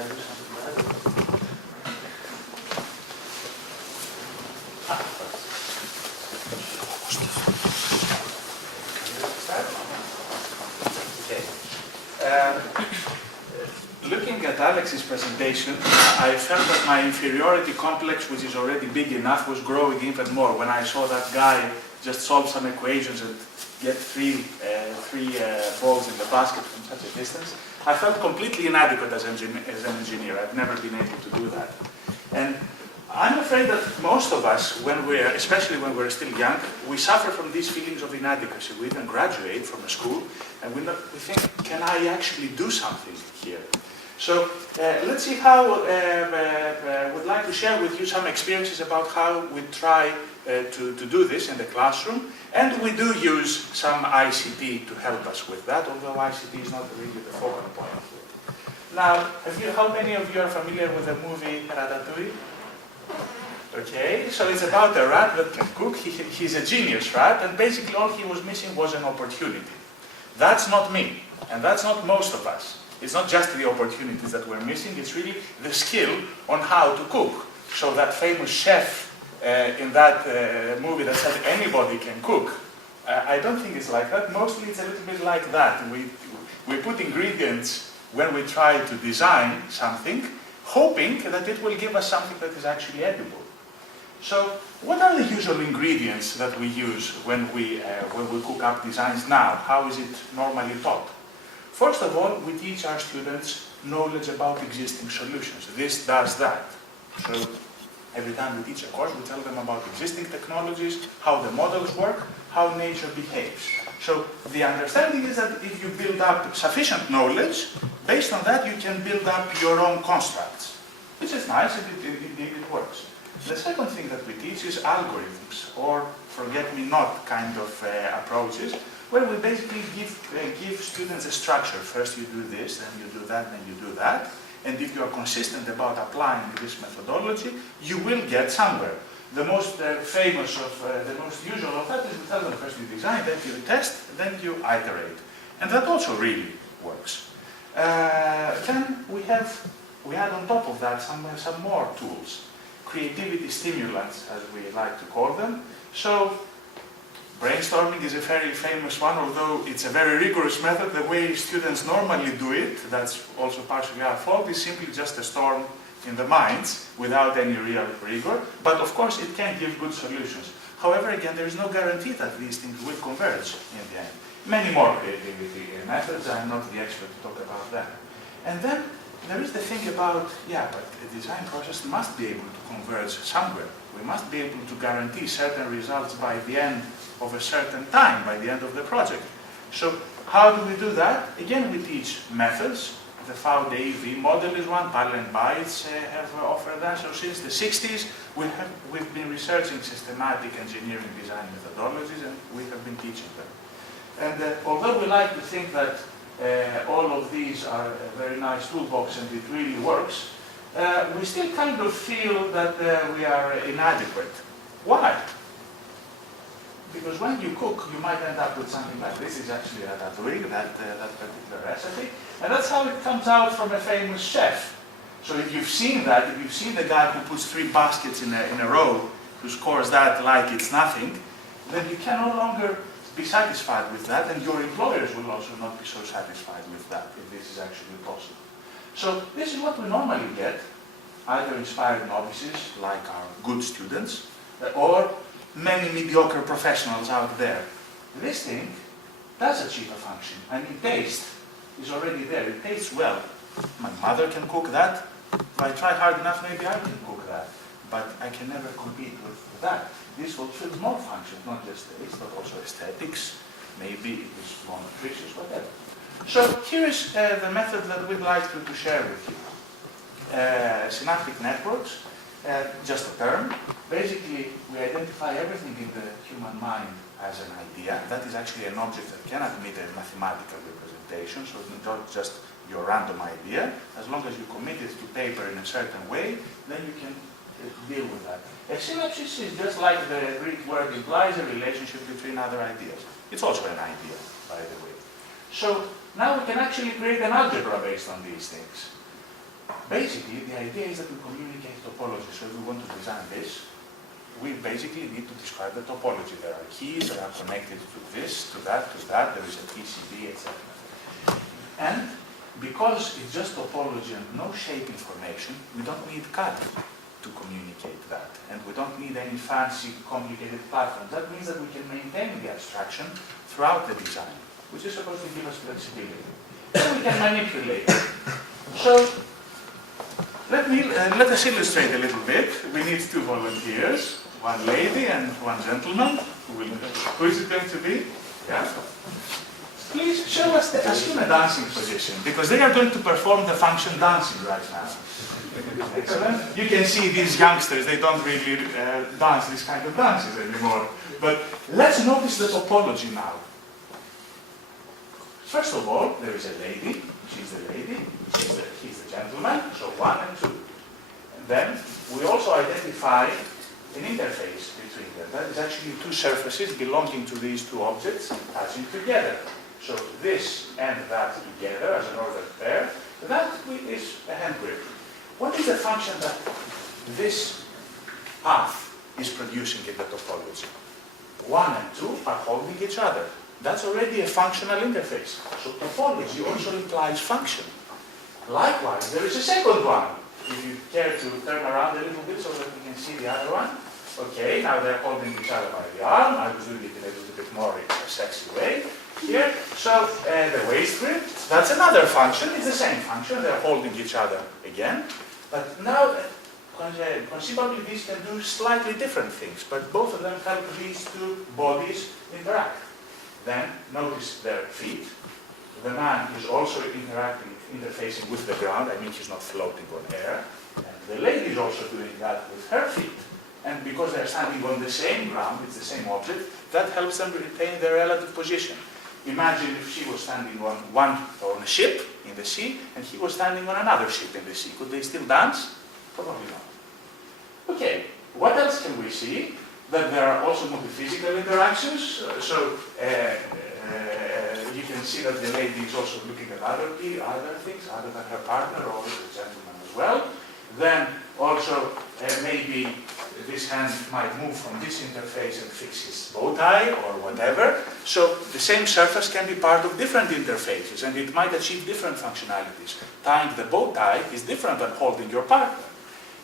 I do something like that? Okay. Looking at Alex's presentation, I felt that my inferiority complex, which is already big enough, was growing even more when I saw that guy just solve some equations and get three balls in the basket from such a distance. I felt completely inadequate as an engineer. I've never been able to do that. And I'm afraid that most of us, especially when we're still young, we suffer from these feelings of inadequacy. We even graduate from a school and we think, can I actually do something here? So let's see how, I would like to share with you some experiences about how we try to do this in the classroom. And we do use some ICT to help us with that, although ICT is not really the focal point here. Now, how many of you are familiar with the movie Ratatouille? Okay, so it's about a rat that can cook. He's a genius rat, and basically all he was missing was an opportunity. That's not me, and that's not most of us. It's not just the opportunities that we're missing, it's really the skill on how to cook. So that famous chef in that movie that said anybody can cook, I don't think it's like that. Mostly it's a little bit like that. We put ingredients when we try to design something, hoping that it will give us something that is actually edible. So what are the usual ingredients that we use when we cook up designs now? How is it normally taught? First of all, we teach our students knowledge about existing solutions. This does that. So every time we teach a course, we tell them about existing technologies, how the models work, how nature behaves. So the understanding is that if you build up sufficient knowledge, based on that you can build up your own constructs, which is nice and indeed it works. The second thing that we teach is algorithms, or forget-me-not kind of approaches, where we basically give students a structure. First you do this, then you do that, then you do that. And if you are consistent about applying this methodology, you will get somewhere. The most famous the most usual of that is to tell them first you design, then you test, then you iterate. And that also really works. Then we add on top of that some more tools. Creativity stimulants, as we like to call them. So brainstorming is a very famous one, although it's a very rigorous method. The way students normally do it, that's also partially our fault, is simply just a storm in the minds without any real rigor. But of course it can give good solutions. However, again, there is no guarantee that these things will converge in the end. Many more creativity methods, I'm not the expert to talk about that. And then there is the thing about, but the design process must be able to converge somewhere. We must be able to guarantee certain results by the end of a certain time, by the end of the project. So how do we do that? Again, we teach methods. The VDEV model is one, Pal and Bytes have offered that. So since the 60s, we've been researching systematic engineering design methodologies, and we have been teaching them. And although we like to think that all of these are a very nice toolbox and it really works, we still kind of feel that we are inadequate. Why? Because when you cook, you might end up with something like this. Is actually a ratatouille, that particular recipe. And that's how it comes out from a famous chef. So if you've seen that, if you've seen the guy who puts 3 baskets in a row, who scores that like it's nothing, then you can no longer be satisfied with that, and your employers will also not be so satisfied with that, if this is actually possible. So this is what we normally get, either inspired novices, like our good students, or many mediocre professionals out there. This thing does achieve a function. I mean, taste is already there. It tastes well. My mother can cook that. If I try hard enough, maybe I can cook that. But I can never compete with that. This fulfills more functions, not just taste, but also aesthetics. Maybe it is more nutritious, whatever. So here is the method that we'd like to share with you. Synaptic networks. Just a term. Basically, we identify everything in the human mind as an idea. That is actually an object that can admit a mathematical representation, so it's not just your random idea. As long as you commit it to paper in a certain way, then you can deal with that. A synapsis is just like the Greek word implies, a relationship between other ideas. It's also an idea, by the way. So now we can actually create an algebra based on these things. basically, the idea is that we communicate topology. So if we want to design this, we basically need to describe the topology. There are keys that are connected to this, to that, there is a TCD, etc. And because it's just topology and no shape information, we don't need CAD to communicate that. And we don't need any fancy, complicated platforms. That means that we can maintain the abstraction throughout the design, which is supposed to give us flexibility. So we can manipulate. So let us illustrate a little bit. We need two volunteers, one lady and one gentleman. Who is it going to be? Yeah. Please show us assume a dancing position, because they are going to perform the function dancing right now. Excellent. You can see these youngsters, they don't really dance these kind of dances anymore. But let's notice the topology now. First of all, there is a lady. She's the lady. He's the gentleman. So 1 and 2. And then we also identify an interface between them. That is actually two surfaces belonging to these two objects touching together. So this and that together as an ordered pair, that is a hand grip. What is the function that this path is producing in the topology? 1 and 2 are holding each other. That's already a functional interface. So topology also implies function. Likewise, there is a second one. If you care to turn around a little bit so that we can see the other one. Okay, now they're holding each other by the arm. I was doing it in a little bit more in a sexy way here. So the waist grip, that's another function. It's the same function. They're holding each other again. But now, conceivably, these can do slightly different things. But both of them help these two bodies interact. Then notice their feet. The man is also interfacing with the ground. I mean, he's not floating on air. And the lady is also doing that with her feet. And because they're standing on the same ground, it's the same object, that helps them retain their relative position. Imagine if she was standing on a ship in the sea, and he was standing on another ship in the sea. Could they still dance? Probably not. Okay, what else can we see? That there are also multi-physical interactions. You can see that the lady is also looking at other things, other than her partner, or the gentleman as well. Then also maybe this hand might move from this interface and fix his bow tie or whatever. So the same surface can be part of different interfaces, and it might achieve different functionalities. Tying the bow tie is different than holding your partner.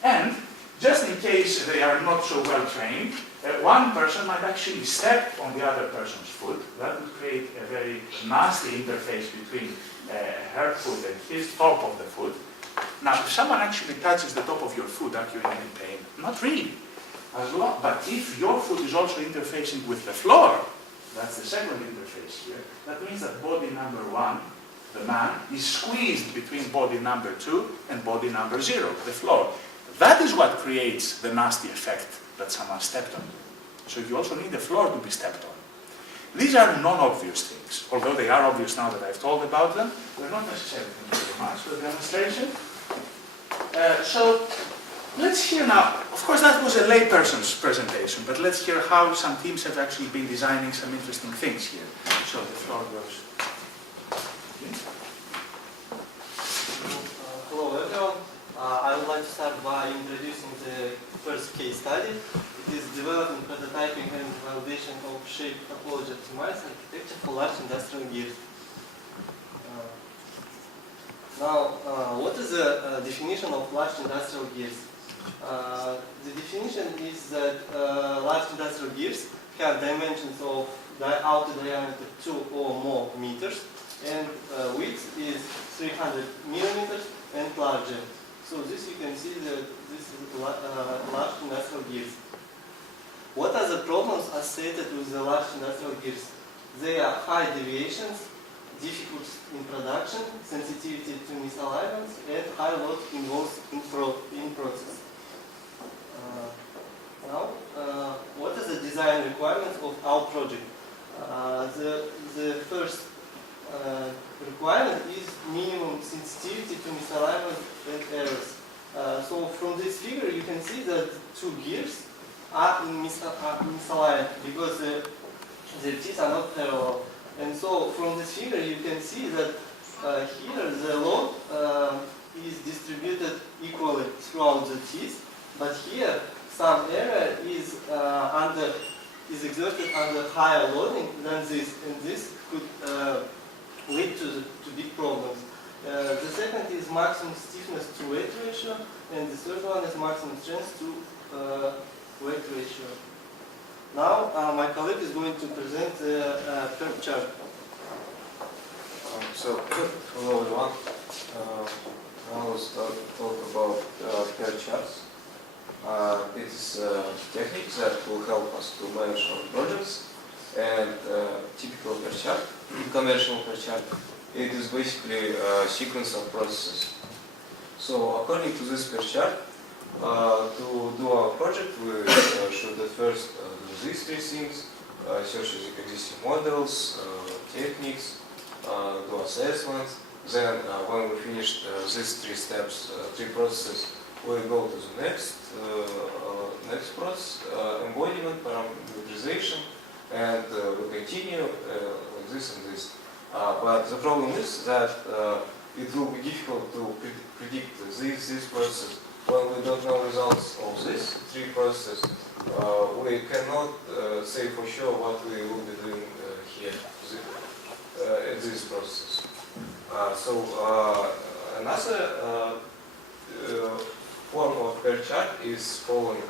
And just in case they are not so well trained, one person might actually step on the other person's foot. That would create a very nasty interface between her foot and his top of the foot. Now, if someone actually touches the top of your foot, are you in any pain? Not really. But if your foot is also interfacing with the floor, that's the second interface here, that means that body number 1, the man, is squeezed between body number 2 and body number 0, the floor. That is what creates the nasty effect that someone stepped on. So you also need the floor to be stepped on. These are non-obvious things, although they are obvious now that I've told about them. They're not necessarily very much for the demonstration. So let's hear now, of course that was a layperson's presentation, but let's hear how some teams have actually been designing some interesting things here. So the floor goes. Hello everyone. I would like to start by introducing the first case study. It is developing, prototyping and validation of shape topology optimized architecture for large industrial gears. What is the definition of large industrial gears? The definition is that large industrial gears have dimensions of outer diameter 2 or more meters, and width is 300 millimeters and larger. So this you can see that this is large industrial gears. What are the problems associated with the large industrial gears? They are high deviations, difficult in production, sensitivity to misalignments, and high load involved in process. What are the design requirements of our project? The first requirement is minimum sensitivity to misalignment and errors. So from this figure you can see that two gears are misaligned because the teeth are not parallel. And so from this figure you can see that here the load is distributed equally throughout the teeth, but here some area is exerted under higher loading than this, and this could lead to big problems. The second is maximum stiffness to weight ratio, and the third one is maximum strength to weight ratio. Now, my colleague is going to present the curve chart. Hello everyone. Now let's talk about curve charts. It is a technique that will help us to manage our projects. And typical curve chart, conventional curve chart, it is basically a sequence of processes. So according to this curve chart, to do our project, we should at first do these three things: search existing models, techniques, do assessments. Then, when we finished these three steps, three processes, we go to the next process, embodiment, parameterization, and we continue like this and this. But the problem is that it will be difficult to predict this process when we don't know results of these three processes. We cannot say for sure what we will be doing here in this process. Another form of curve chart is following.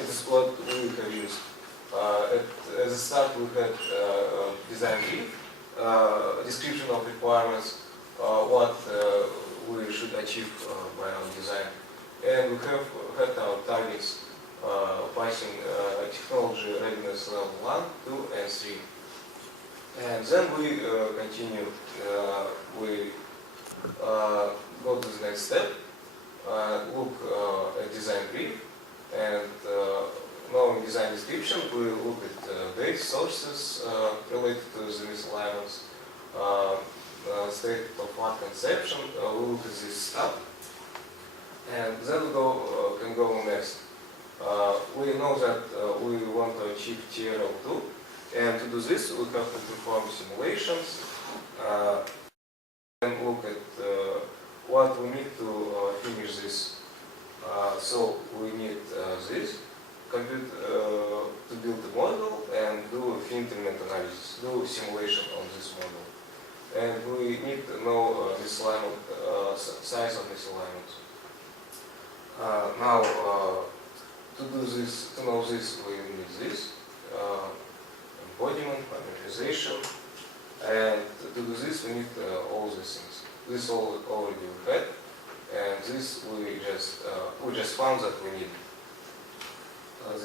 It is what we have used. At the start, we had design brief, description of requirements, what we should achieve by our design, and we have had our targets passing technology readiness level 1, 2, and 3. And then we continue. We go to the next step, look at design brief, and knowing design description, we look at dates, sources related to the misalignments, state of art conception, we look at this stuff, and then we can go next. We know that we want to achieve TRL2, and to do this, we have to perform simulations, and look at what we need to finish this. So we need this, compute, to build the model and do fingerprint analysis, do simulation on this model. And we need to know misalignment, size of misalignments. Now, to do this, to know this, we need this. Embodiment, parameterization, and to do this we need all these things. This already we had, and this we just found that we need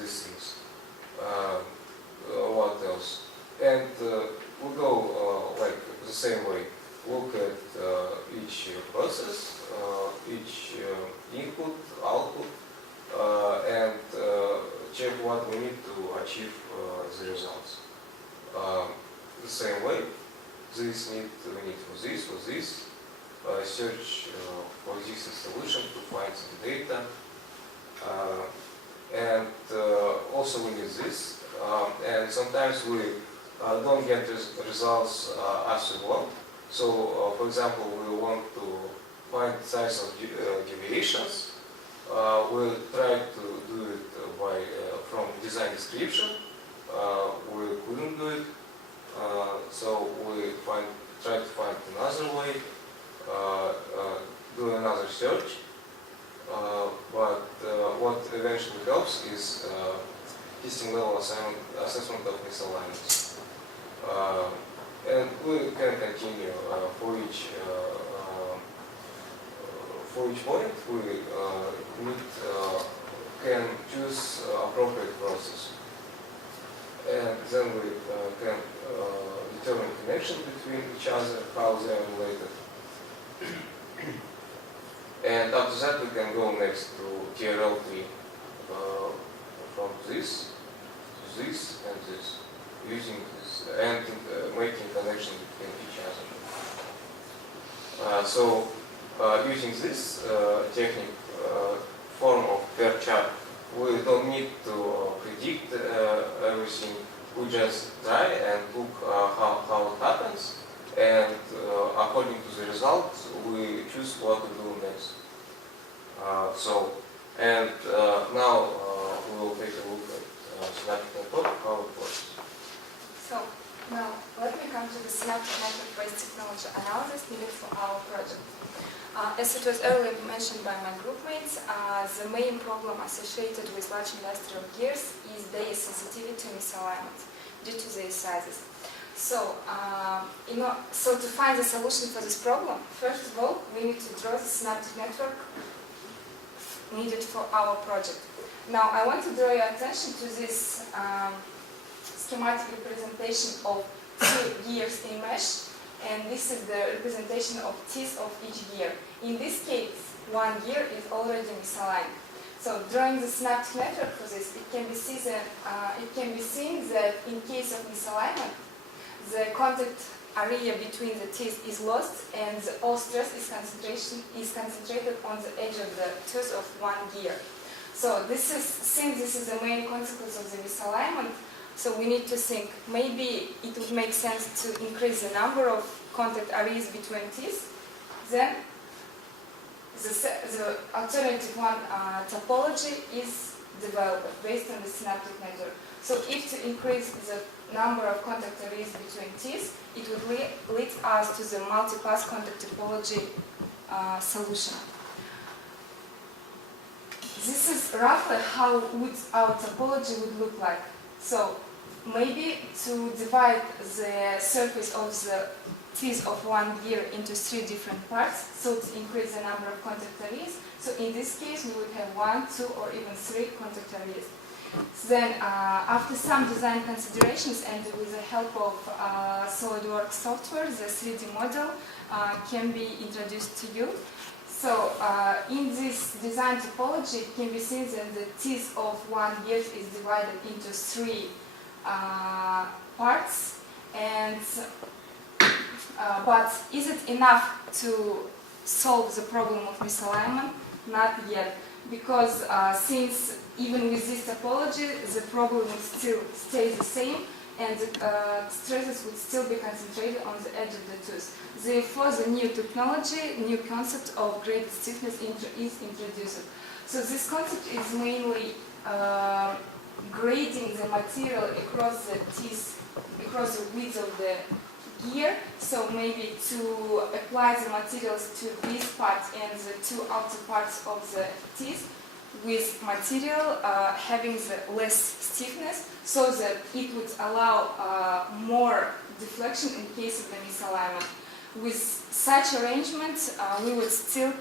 these things. What else? And we go like the same way. Look at each process, each input, output, and check what we need to achieve the results. The same way, we need for this, search for existing solution to find some data, and also we need this, and sometimes we don't get results as we want. So, for example, we want to find size of deviations. We try to do it by from design description. We couldn't do it, so we try to find another way, do another search. But what eventually helps is testing level assessment of misalignments. And we can continue for each point. We can choose appropriate process, and then we can determine connection between each other, how they are related. And after that, we can go next to TRL3 from this to this and this, using this and making connection between each other. Using this technique, form of curve chart, we don't need to predict everything. We just try and look how it happens, and according to the results, we choose what to do next. as it was earlier mentioned by my group mates, the main problem associated with large industrial gears is their sensitivity to misalignment due to their sizes. So, so to find the solution for this problem, first of all, we need to draw the synaptic network needed for our project. Now, I want to draw your attention to this schematic representation of two gears in mesh, and this is the representation of teeth of each gear. In this case, one gear is already misaligned. So, drawing the synaptic network for this, it can be seen that in case of misalignment, the contact area between the teeth is lost, and all stress is concentrated on the edge of the tooth of one gear. So since this is the main consequence of the misalignment, so we need to think maybe it would make sense to increase the number of contact areas between teeth. Then the alternative one topology is developed based on the synaptic network. So if to increase the number of contact areas between teeth, it would lead us to the multi-pass contact topology solution. This is roughly how our topology would look like. So maybe to divide the surface of the teeth of one gear into 3 different parts, so to increase the number of contact areas. So in this case, we would have 1, 2, or even 3 contact areas. Then, after some design considerations and with the help of SolidWorks software, the 3D model can be introduced to you. So, in this design topology, it can be seen that the teeth of one gear is divided into 3 parts. And but is it enough to solve the problem of misalignment? Not yet, because since even with this topology, the problem would still stay the same, and the stresses would still be concentrated on the edge of the tooth. Therefore, the new technology, new concept of graded stiffness is introduced. So this concept is mainly grading the material across the teeth, across the width of the gear. So maybe to apply the materials to this part and the 2 outer parts of the teeth, with material having the less stiffness, so that it would allow more deflection in case of the misalignment. With such arrangements, we will still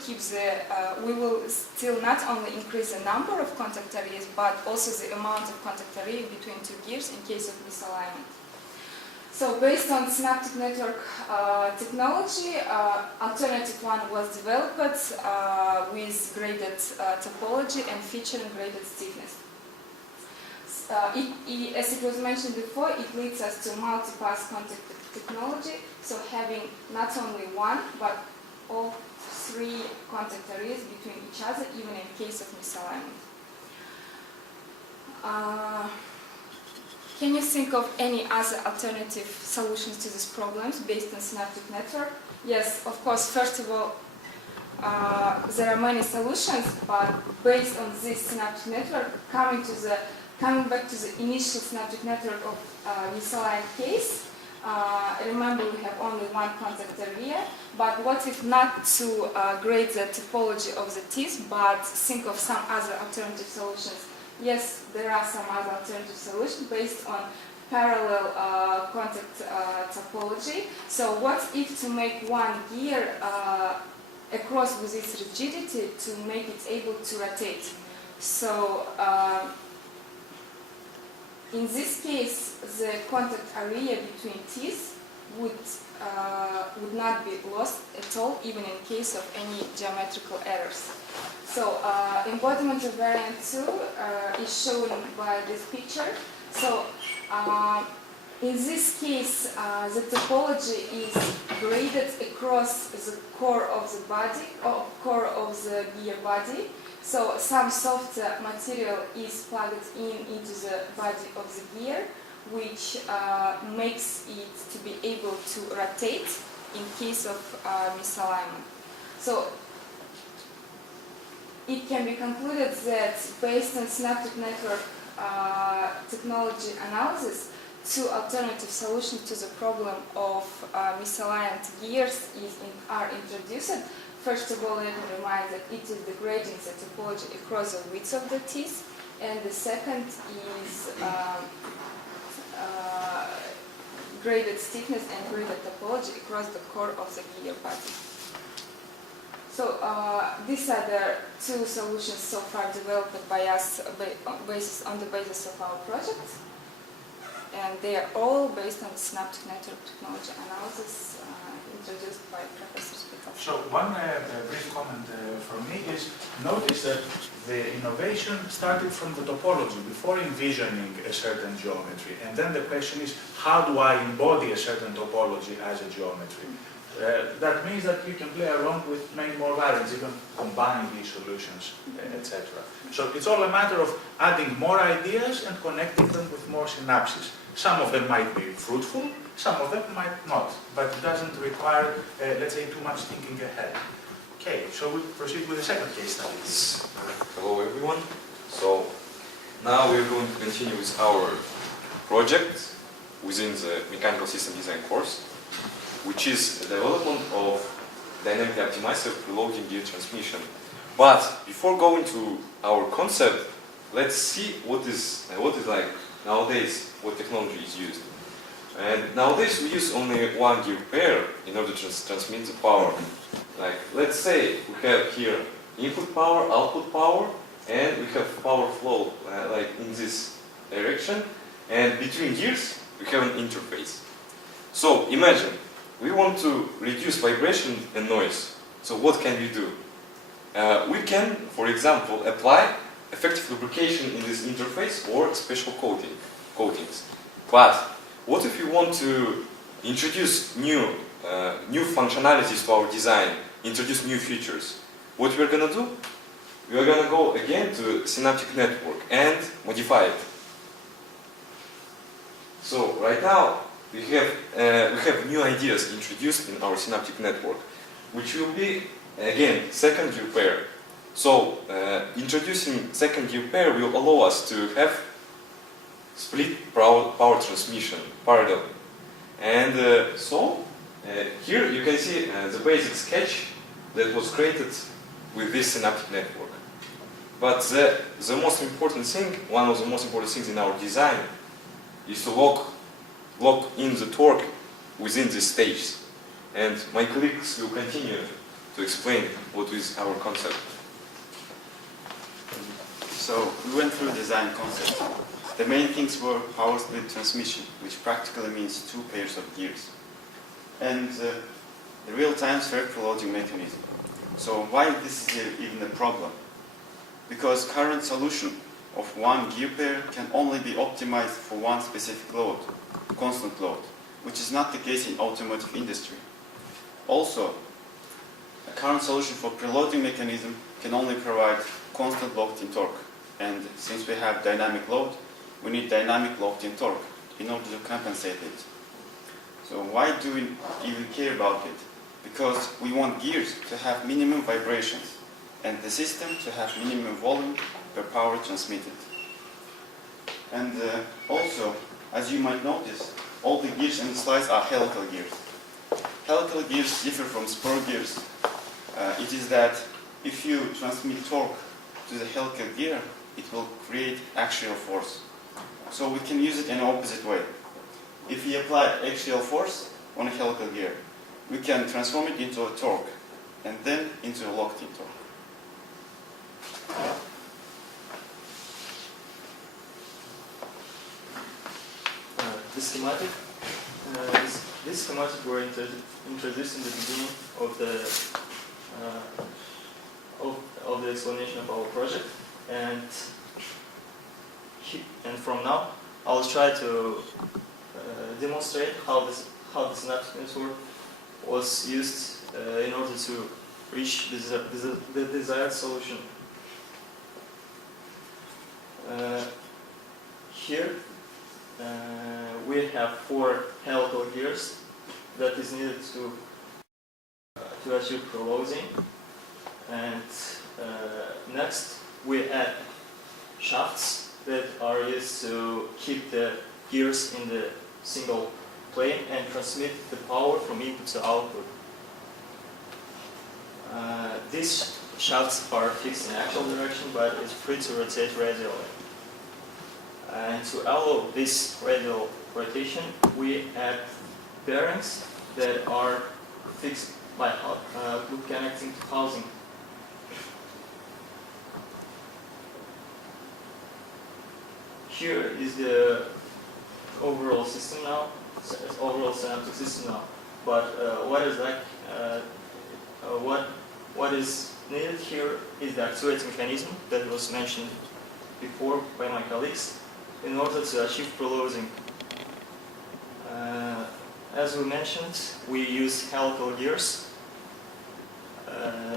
not only increase the number of contact areas, but also the amount of contact area between 2 gears in case of misalignment. So based on synaptic network technology, alternative one was developed with graded topology and featuring graded stiffness. As it was mentioned before, it leads us to multi-pass contact technology, so having not only 1, but all 3 contact areas between each other, even in case of misalignment. Can you think of any other alternative solutions to these problems based on synaptic network? Yes, of course. First of all, there are many solutions, but based on this synaptic network, coming back to the initial synaptic network of misaligned case, remember we have only 1 contact area, but what if not to grade the topology of the teeth, but think of some other alternative solutions? Yes, there are some other alternative solutions based on parallel contact topology. So what if to make one gear across with its rigidity to make it able to rotate? So in this case, the contact area between teeth would not be lost at all, even in case of any geometrical errors. So embodiment of variant 2 is shown by this picture. So in this case, the topology is graded across the core of the body, or core of the gear body. So some soft material is plugged into the body of the gear, which makes it to be able to rotate in case of misalignment. So it can be concluded that based on synaptic network technology analysis, 2 alternative solutions to the problem of misaligned gears are introduced. First of all, let me remind that it is the grading the topology across the width of the teeth, and the second is graded stiffness and graded topology across the core of the gear body. So these are the two solutions so far developed by us on the basis of our project, and they are all based on the synaptic network technology analysis introduced by Professor Spitas. So one brief comment from me is, notice that the innovation started from the topology before envisioning a certain geometry. And then the question is, how do I embody a certain topology as a geometry? That means that you can play around with many more variants, even combine these solutions, etc. So it's all a matter of adding more ideas and connecting them with more synapses. Some of them might be fruitful, some of them might not, but it doesn't require, let's say, too much thinking ahead. Okay, so we proceed with the second case study. Hello everyone. So now we're going to continue with our project within the mechanical system design course, which is the development of dynamically optimized preloading gear transmission. But before going to our concept, let's see what is like nowadays, what technology is used. And nowadays we use only one gear pair in order to transmit the power. Like, let's say we have here input power, output power, and we have power flow like in this direction. And between gears we have an interface. So imagine we want to reduce vibration and noise. So what can we do? We can, for example, apply effective lubrication in this interface or special coatings. But what if we want to introduce new functionalities to our design, introduce new features? What we're gonna do? We are gonna go again to synaptic network and modify it. So right now we have new ideas introduced in our synaptic network, which will be again second gear pair. So introducing second gear pair will allow us to have split power transmission parallel. And here you can see the basic sketch that was created with this synaptic network. But the most important thing, one of the most important things in our design, is to lock in the torque within this stage. And my colleagues will continue to explain what is our concept. So we went through design concept. The main things were power split transmission, which practically means two pairs of gears, and the real-time spherical preloading mechanism. So why this is even a problem? Because current solution of one gear pair can only be optimized for one specific load, constant load, which is not the case in automotive industry. Also, a current solution for preloading mechanism can only provide constant locked-in torque, and since we have dynamic load, we need dynamic locked-in torque in order to compensate it. So why do we even care about it? Because we want gears to have minimum vibrations and the system to have minimum volume per power transmitted. And also, as you might notice, all the gears in the slides are helical gears. Helical gears differ from spur gears. It is that if you transmit torque to the helical gear, it will create axial force. So we can use it in an opposite way. If we apply axial force on a helical gear, we can transform it into a torque and then into a locked-in torque. This schematic were introduced in the beginning of the explanation of our project, and from now I'll try to demonstrate how the synaptic network was used in order to reach the desired solution. Here we have 4 helical gears that is needed to achieve preloading, and next we add shafts that are used to keep the gears in the single plane and transmit the power from input to output. These shafts are fixed in actual direction, but it's free to rotate radially. And to allow this radial rotation, we add bearings that are fixed by loop connecting to housing. Here is the overall system now, overall synaptic system now. But what is needed here is the actuating mechanism that was mentioned before by my colleagues in order to achieve preloading. As we mentioned, we use helical gears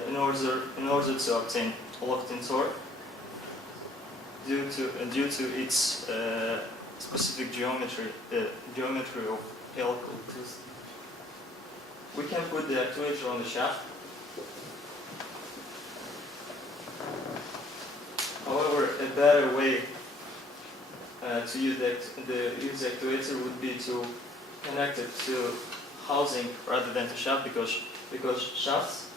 in order to obtain locked-in torque due to its specific geometry of helical gears. We can put the actuator on the shaft. However, a better way to use the actuator would be to connect it to housing rather than to shaft, because shafts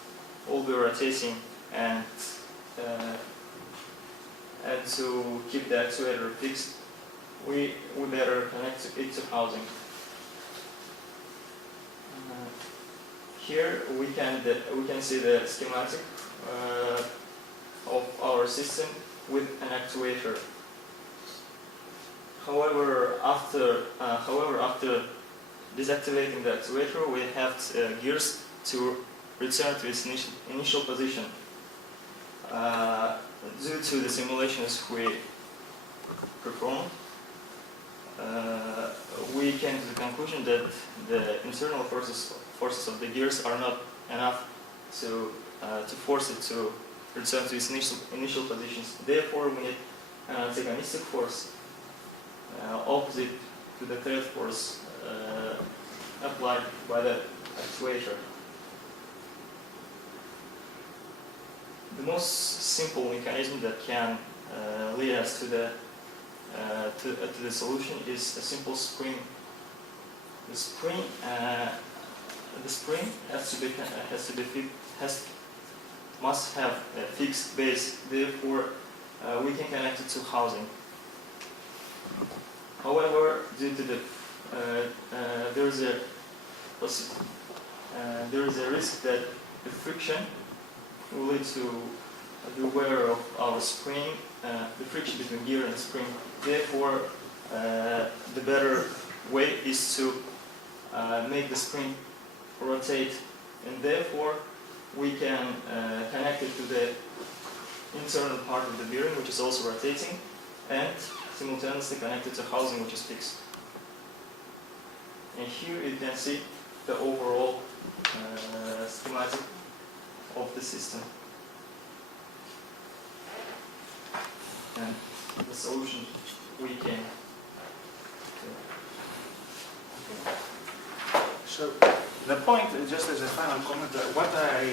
will be rotating, and to keep the actuator fixed, we better connect it to housing. Here we can see the schematic of our system with an actuator. However, after deactivating the actuator, we have gears to return to its initial position. Due to the simulations we performed, we came to the conclusion that the internal forces of the gears are not enough to force it to return to its initial positions. Therefore, we need an antagonistic force opposite to the thread force applied by the actuator. The most simple mechanism that can lead us to the solution is a simple spring. The spring must have a fixed base. Therefore, we can connect it to housing. However, due to there is a risk that the friction will lead to the wear of our spring, the friction between gear and spring. Therefore, the better way is to make the spring rotate, and therefore we can connect it to the internal part of the bearing, which is also rotating, and simultaneously connect it to housing, which is fixed. And here you can see the overall schematic of the system and the solution we came to. So the point, just as a final comment, what I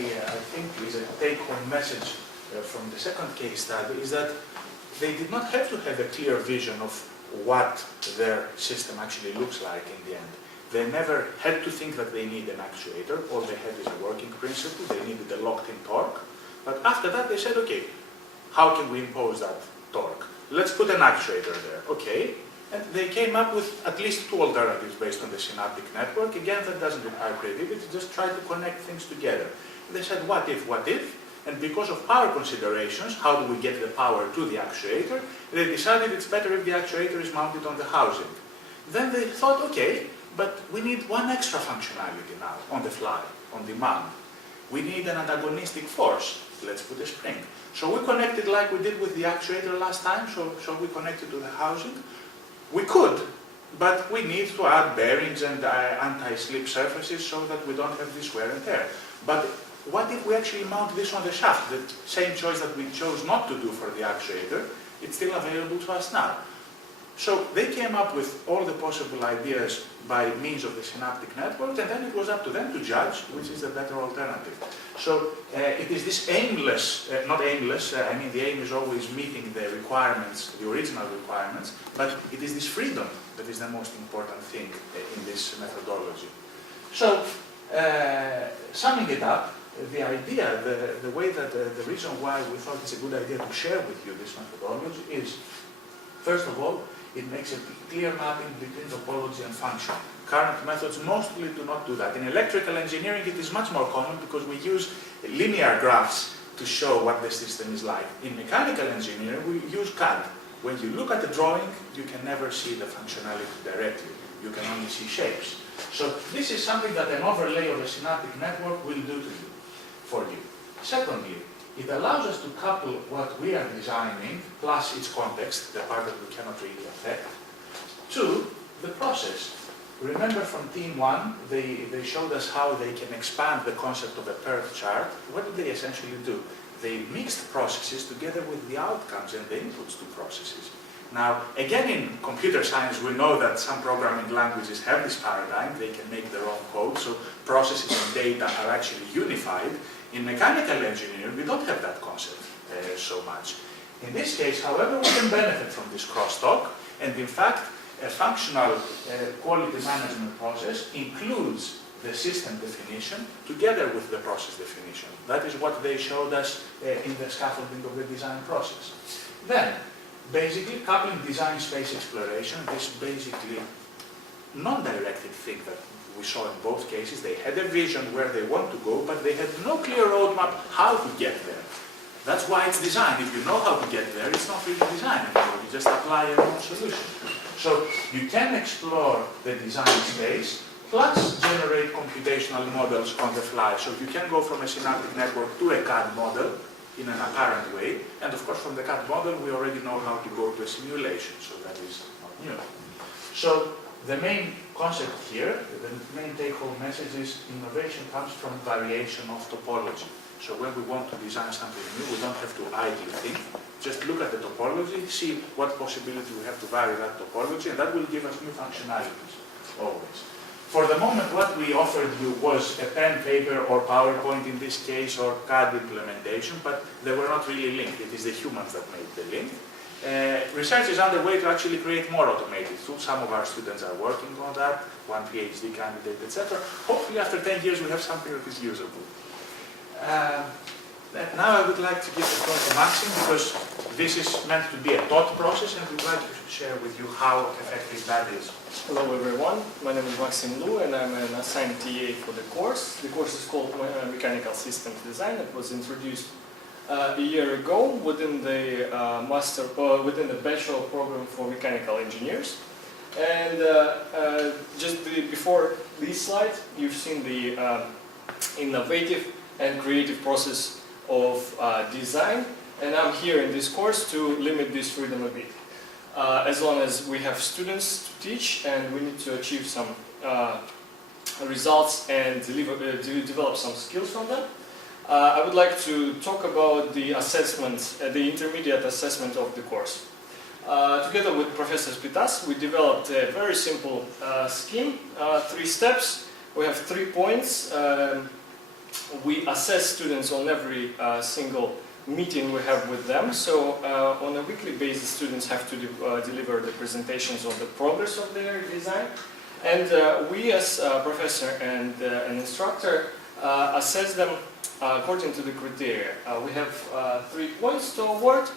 think is a take-home message from the second case study is that they did not have to have a clear vision of what their system actually looks like in the end. They never had to think that they need an actuator. All they had is a working principle. They needed a locked-in torque. But after that, they said, okay, how can we impose that torque? Let's put an actuator there. Okay. And they came up with at least two alternatives based on the synaptic network. Again, that doesn't require creativity. Just try to connect things together. They said, what if, what if? And because of power considerations, how do we get the power to the actuator? They decided it's better if the actuator is mounted on the housing. Then they thought, okay, but we need one extra functionality now, on the fly, on demand. We need an antagonistic force. Let's put a spring. So we connected like we did with the actuator last time, so we connected to the housing. We could, but we need to add bearings and anti-slip surfaces so that we don't have this wear and tear. But what if we actually mount this on the shaft? The same choice that we chose not to do for the actuator, it's still available to us now. So they came up with all the possible ideas by means of the synaptic network, and then it was up to them to judge which is the better alternative. So it is this aimless, not aimless, I mean the aim is always meeting the requirements, the original requirements, but it is this freedom that is the most important thing in this methodology. So, summing it up, the idea, the way that the reason why we thought it's a good idea to share with you this methodology is, first of all, it makes a clear mapping between topology and function. Current methods mostly do not do that. In electrical engineering, it is much more common because we use linear graphs to show what the system is like. In mechanical engineering, we use CAD. When you look at the drawing, you can never see the functionality directly. You can only see shapes. So this is something that an overlay of a synaptic network will do to you, for you. Secondly, it allows us to couple what we are designing, plus its context, the part that we cannot really affect, to the process. Remember from Team 1, they showed us how they can expand the concept of a perf chart. What do they essentially do? They mixed processes together with the outcomes and the inputs to processes. Now, again, in computer science, we know that some programming languages have this paradigm. They can make their own code, so processes and data are actually unified. In mechanical engineering, we don't have that concept so much. In this case, however, we can benefit from this crosstalk, and in fact, a functional quality management process includes the system definition together with the process definition. That is what they showed us in the scaffolding of the design process. Then, basically, coupling design space exploration, this basically non-directed thing that we saw in both cases. They had a vision where they want to go, but they had no clear roadmap how to get there. That's why it's design. If you know how to get there, it's not really design anymore. You just apply your own solution. So you can explore the design space, plus generate computational models on the fly. So you can go from a synaptic network to a CAD model in an apparent way. And of course, from the CAD model, we already know how to go to a simulation. So that is not new. So the main concept here, the main take-home message is innovation comes from variation of topology. So when we want to design something new, we don't have to idly think. Just look at the topology, see what possibility we have to vary that topology, and that will give us new functionalities, always. For the moment, what we offered you was a pen, paper, or PowerPoint in this case, or CAD implementation, but they were not really linked. It is the humans that made the link. Research is underway to actually create more automated tools. Some of our students are working on that, one PhD candidate, etc. Hopefully, after 10 years, we have something that is usable. Now I would like to give the floor to Maxim, because this is meant to be a taught process, and we'd like to share with you how effective that is. Hello everyone, my name is Maxim, and I'm an assigned TA for the course. The course is called Mechanical Systems Design. It was introduced a year ago within the within the bachelor program for mechanical engineers. And before this slide, you've seen the innovative and creative process of design, and I'm here in this course to limit this freedom a bit. As long as we have students to teach and we need to achieve some results and develop some skills from them, I would like to talk about the assessment, the intermediate assessment of the course. Together with Professor Spitas, we developed a very simple scheme, 3 steps. We have 3 points. We assess students on every single meeting we have with them. So on a weekly basis, students have to deliver the presentations on the progress of their design. And we as a professor and an instructor assess them according to the criteria. We have 3 points to award.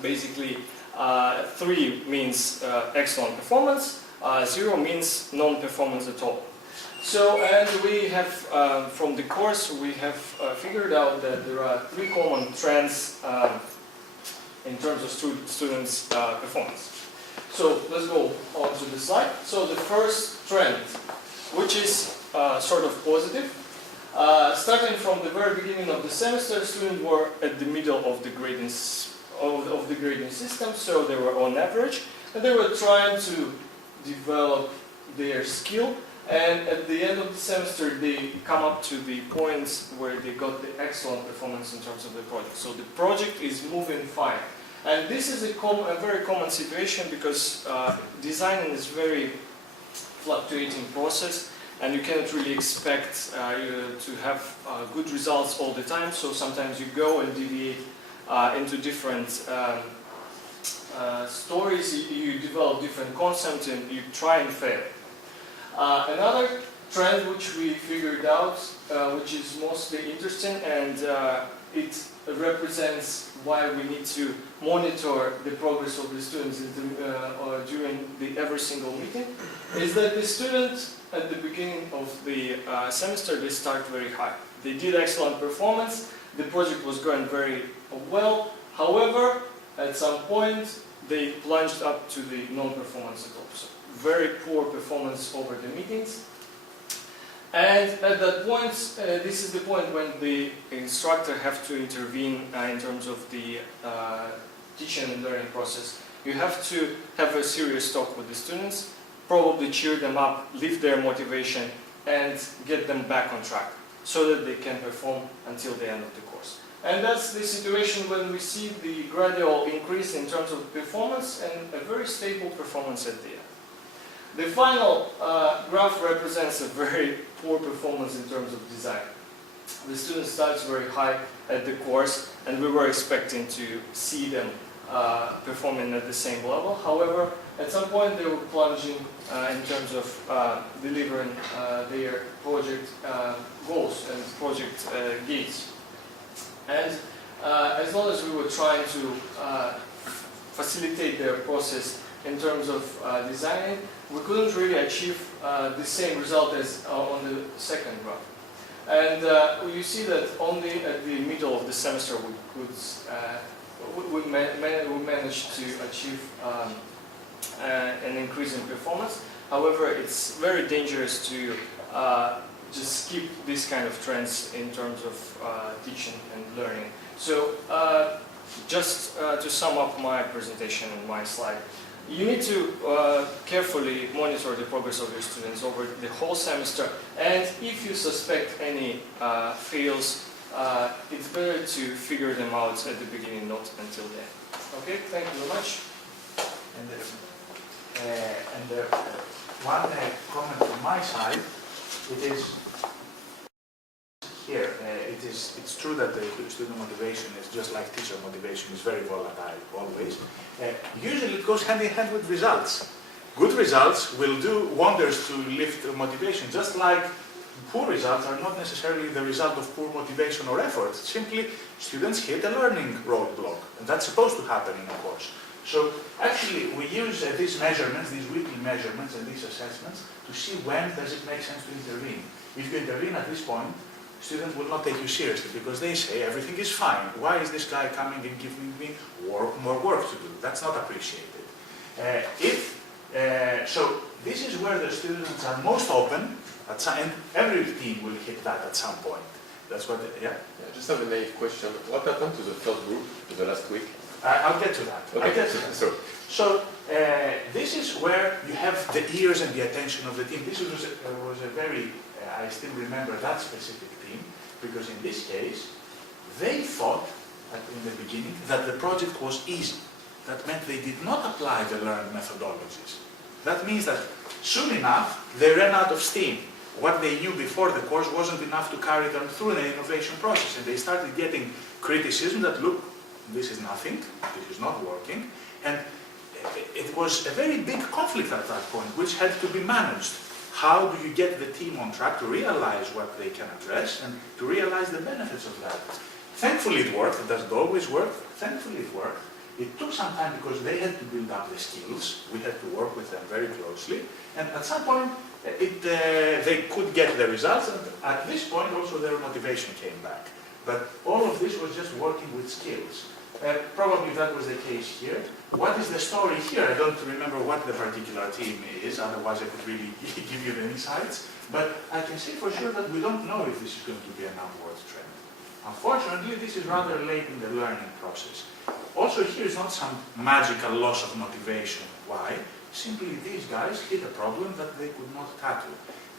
Basically, 3 means excellent performance, 0 means non-performance at all. So, and we have, from the course, we have figured out that there are 3 common trends in terms of students' performance. So, let's go on to the slide. So, the first trend, which is sort of positive, starting from the very beginning of the semester, students were at the middle of the grading system, so they were on average, and they were trying to develop their skill. And at the end of the semester, they come up to the points where they got the excellent performance in terms of the project. So the project is moving fine. And this is a very common situation because designing is a very fluctuating process, and you cannot really expect to have good results all the time. So sometimes you go and deviate into different stories, you develop different concepts, and you try and fail. Another trend which we figured out, which is mostly interesting, and it represents why we need to monitor the progress of the students during every single meeting, is that the students at the beginning of the semester, they start very high. They did excellent performance, the project was going very well, however, at some point they plunged up to the non-performance at all. So very poor performance over the meetings. And at that point, this is the point when the instructor have to intervene in terms of the teaching and learning process. You have to have a serious talk with the students, probably cheer them up, lift their motivation, and get them back on track so that they can perform until the end of the course. And that's the situation when we see the gradual increase in terms of performance and a very stable performance at the end. The final graph represents a very poor performance in terms of design. The student starts very high at the course, and we were expecting to see them performing at the same level. However, at some point they were plunging in terms of delivering their project goals and project gates. And as long as we were trying to facilitate their process in terms of designing, we couldn't really achieve the same result as on the second graph. And you see that only at the middle of the semester we managed to achieve an increase in performance. However, it's very dangerous to just keep this kind of trends in terms of teaching and learning. So just to sum up my presentation and my slide, you need to carefully monitor the progress of your students over the whole semester, and if you suspect any fails, it's better to figure them out at the beginning, not until the end. Okay, thank you very much. And one comment from my side, it is here. It's true that the student motivation is just like teacher motivation, is very volatile always. Usually it goes hand in hand with results. Good results will do wonders to lift motivation, just like poor results are not necessarily the result of poor motivation or effort. Simply, students hit a learning roadblock, and that's supposed to happen in a course. So actually, we use these measurements, these weekly measurements and these assessments to see when does it make sense to intervene. If you intervene at this point, students will not take you seriously because they say everything is fine. Why is this guy coming and giving me more work to do? That's not appreciated. So this is where the students are most open, and every team will hit that at some point. That's what, yeah? I just have a naive question. What happened to the first group in the last week? I'll get to that. Okay. I'll get to that. So this is where you have the ears and the attention of the team. This was a very, I still remember that specific team, because in this case, they thought in the beginning that the project was easy. That meant they did not apply the learned methodologies. That means that soon enough, they ran out of steam. What they knew before the course wasn't enough to carry them through the innovation process, and they started getting criticism that, look, this is nothing, this is not working, and it was a very big conflict at that point, which had to be managed. How do you get the team on track to realize what they can address and to realize the benefits of that? Thankfully it worked. It doesn't always work. Thankfully it worked. It took some time because they had to build up the skills. We had to work with them very closely. And at some point they could get the results, and at this point also their motivation came back. But all of this was just working with skills. Probably that was the case here. What is the story here? I don't remember what the particular team is, otherwise I could really give you the insights. But I can say for sure that we don't know if this is going to be an upward trend. Unfortunately, this is rather late in the learning process. Also here is not some magical loss of motivation. Why? Simply these guys hit a problem that they could not tackle.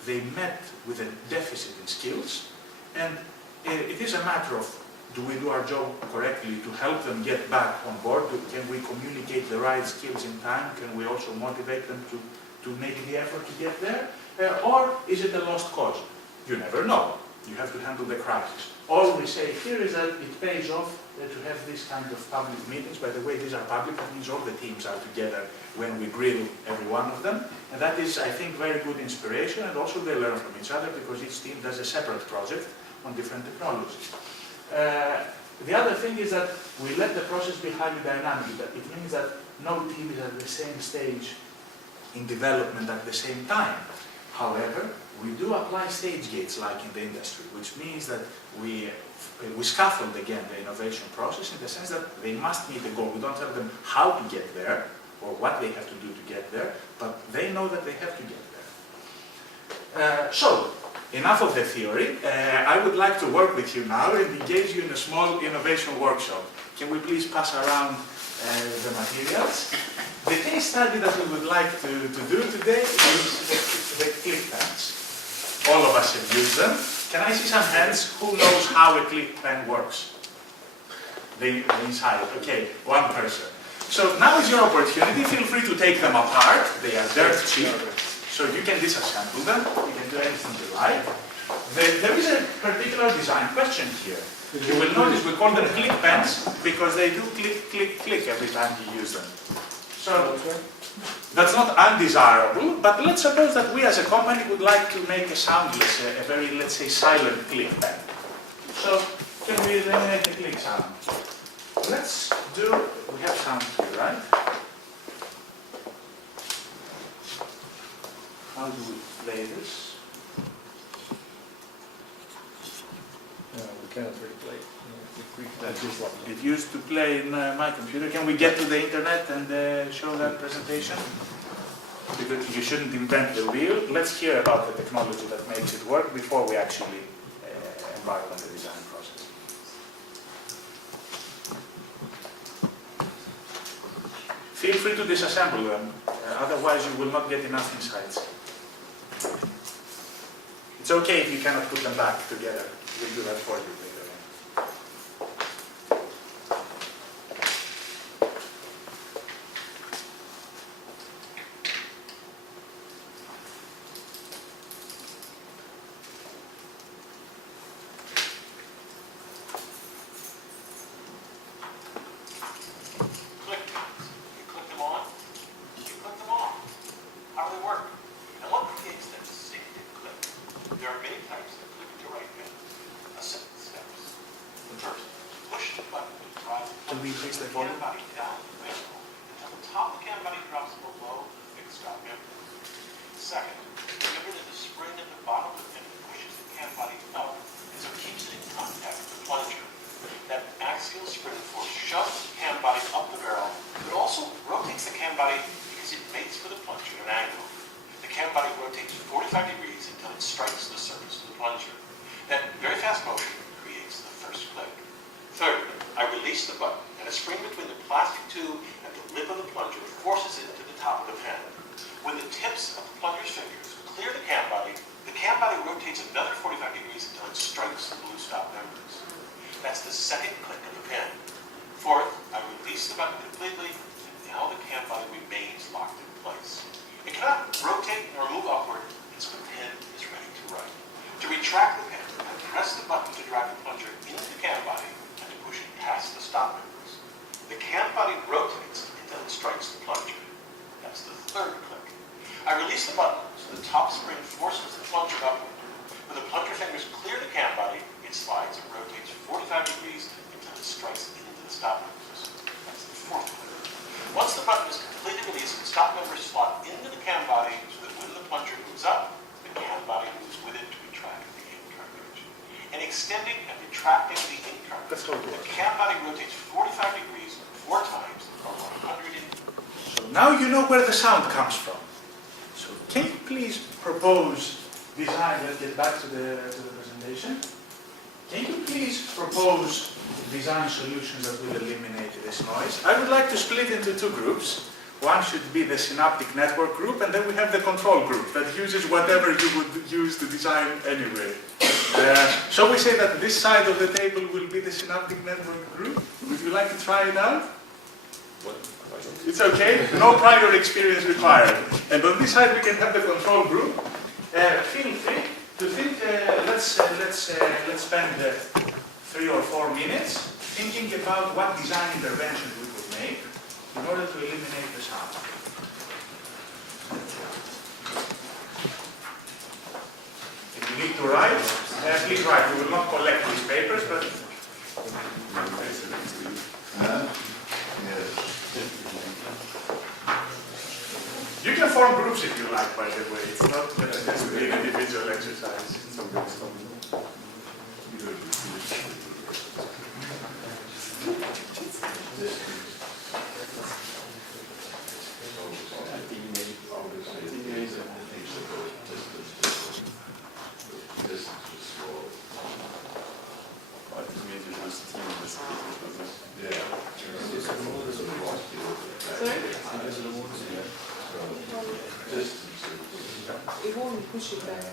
They met with a deficit in skills, and it is a matter of, do we do our job correctly to help them get back on board? Can we communicate the right skills in time? Can we also motivate them to make the effort to get there? Or is it a lost cause? You never know. You have to handle the crisis. All we say here is that it pays off to have this kind of public meetings. By the way, these are public, that means all the teams are together when we grill every one of them. And that is, I think, very good inspiration, and also they learn from each other because each team does a separate project on different technologies. The other thing is that we let the process be highly dynamic. It means that no team is at the same stage in development at the same time. However, we do apply stage gates like in the industry, which means that we scaffold again the innovation process in the sense that they must meet the goal. We don't tell them how to get there or what they have to do to get there, but they know that they have to get there. So, enough of the theory. I would like to work with you now and engage you in a small innovation workshop. Can we please pass around the materials? The case study that we would like to do today is the click pens. All of us have used them. Can I see some hands? Who knows how a click pen works? The inside. Okay, one person. So now is your opportunity. Feel free to take them apart. They are dirt cheap. So you can disassemble them. You can do anything you like. There is a particular design question here. You will notice we call them click pens because they do click, click, click every time you use them. So that's not undesirable, but let's suppose that we as a company would like to make a soundless, a very, let's say, silent click pen. So can we eliminate the click sound? Let's do, we have sound here, right? How do we play this? We cannot really play. It used to play in my computer. Can we get to the internet and show that presentation? Because you shouldn't invent the wheel. Let's hear about the technology that makes it work before we actually embark on the design process. Feel free to disassemble them, otherwise you will not get enough insights. It's okay if you cannot put them back together. We'll do that for you later on. Now you know where the sound comes from. So can you please propose design, let's get back to the presentation. Can you please propose design solutions that will eliminate this noise? I would like to split into two groups. One should be the synaptic network group, and then we have the control group that uses whatever you would use to design anyway. Shall we say that this side of the table will be the synaptic network group? Would you like to try it out? It's okay, no prior experience required. And on this side we can have the control group. Feel free to think, let's spend 3 or 4 minutes thinking about what design interventions we could make in order to eliminate the sound. If you need to write, please write. We will not collect these papers, but you can form groups if you like, by the way. It's not just an individual exercise. It won't push it back.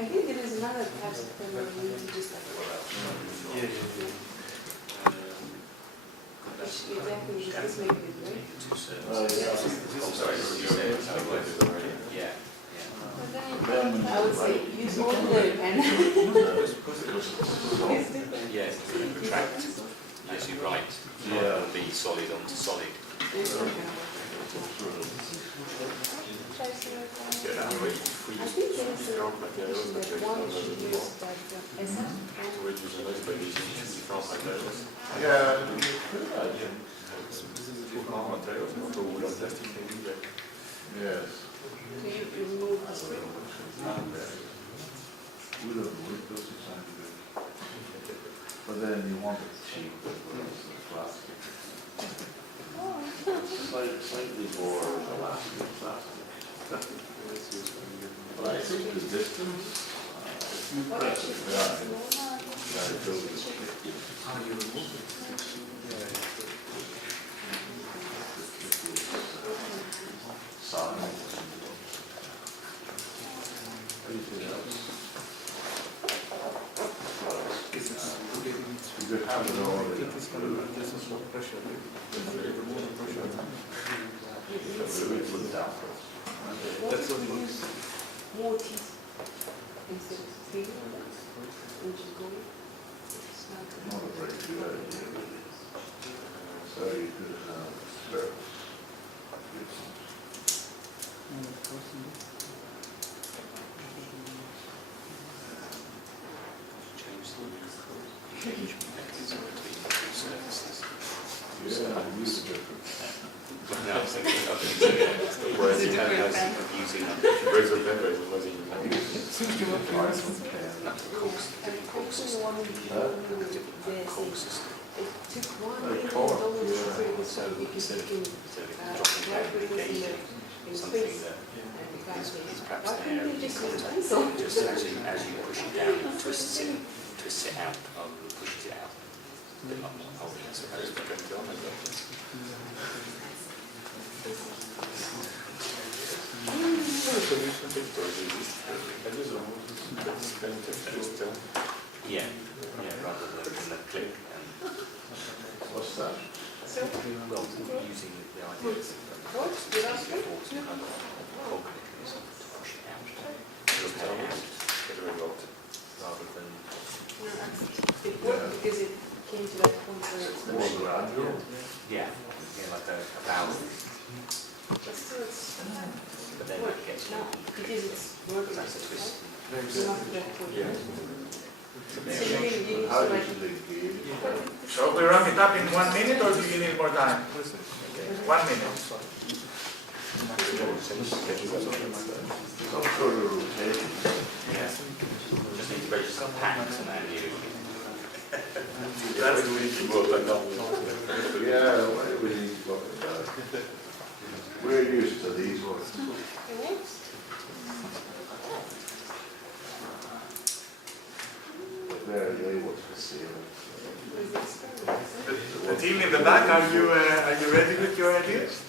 I think there is another task that we just exactly just make it right. I would say use ordinary pen. Yes, contract as you write. Rather than be solid onto solid. I think there is a that one should use that Yes. so you remove the screen. But then you want it cheap as well, so it's plastic. Slightly more elastic. But I think the distance, if you press it down, it goes to 50. Sound. Anything else? You could have it all. That's what we use more teeth instead of 3, which is good. It's Not a very good idea. So you could have sparrows. Change mechanism between the two surfaces. Yeah, use it. No, I was thinking of it. Whereas you have using Breaks of membrane is not even different core system. It took one Like minute core, almost yeah. to create this one because So you can so dropping down the gauge, in something space. that And you can't is say, perhaps why there couldn't you in just use contact. pencil? Just as you push it down, it twists it out rather than pushes it out. A bit like what holding it, I suppose, but going on and yeah, rather than the click and What's that? So, well, using the idea of what? Without using a force kind of cog mechanism to push it out, rather than it worked because it came to that point where it's More gradual. yeah, like a valve. But still it's But then that gets no, because it's working. that's a twist. It's not that point. Yeah. So you need How to do like you gauge? shall we wrap it up in 1 minute or do you need more time? 1 minute. Some sort of rotation. Yeah. Just need to register some patterns and then you. That's the way to go. Yeah, why do we need to look at that? We're used to these ones. it works. But they're labeled for ceiling. The team in the back, are you ready with your ideas?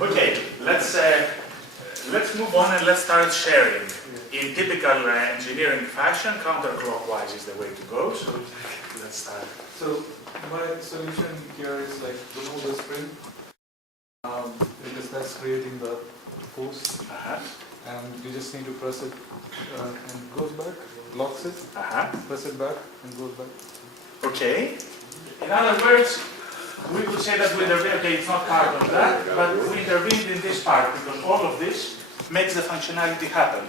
Okay, let's move on and let's start sharing. In typical engineering fashion, counterclockwise is the way to go. So let's start. So my solution here is like remove the spring Because that's creating the force, Uh-huh. and you just need to press it and it goes back, locks it, Uh-huh. press it back and goes back. Okay. In other words, we would say that we intervened, okay, it's not part of that, but we intervened in this part because all of this makes the functionality happen.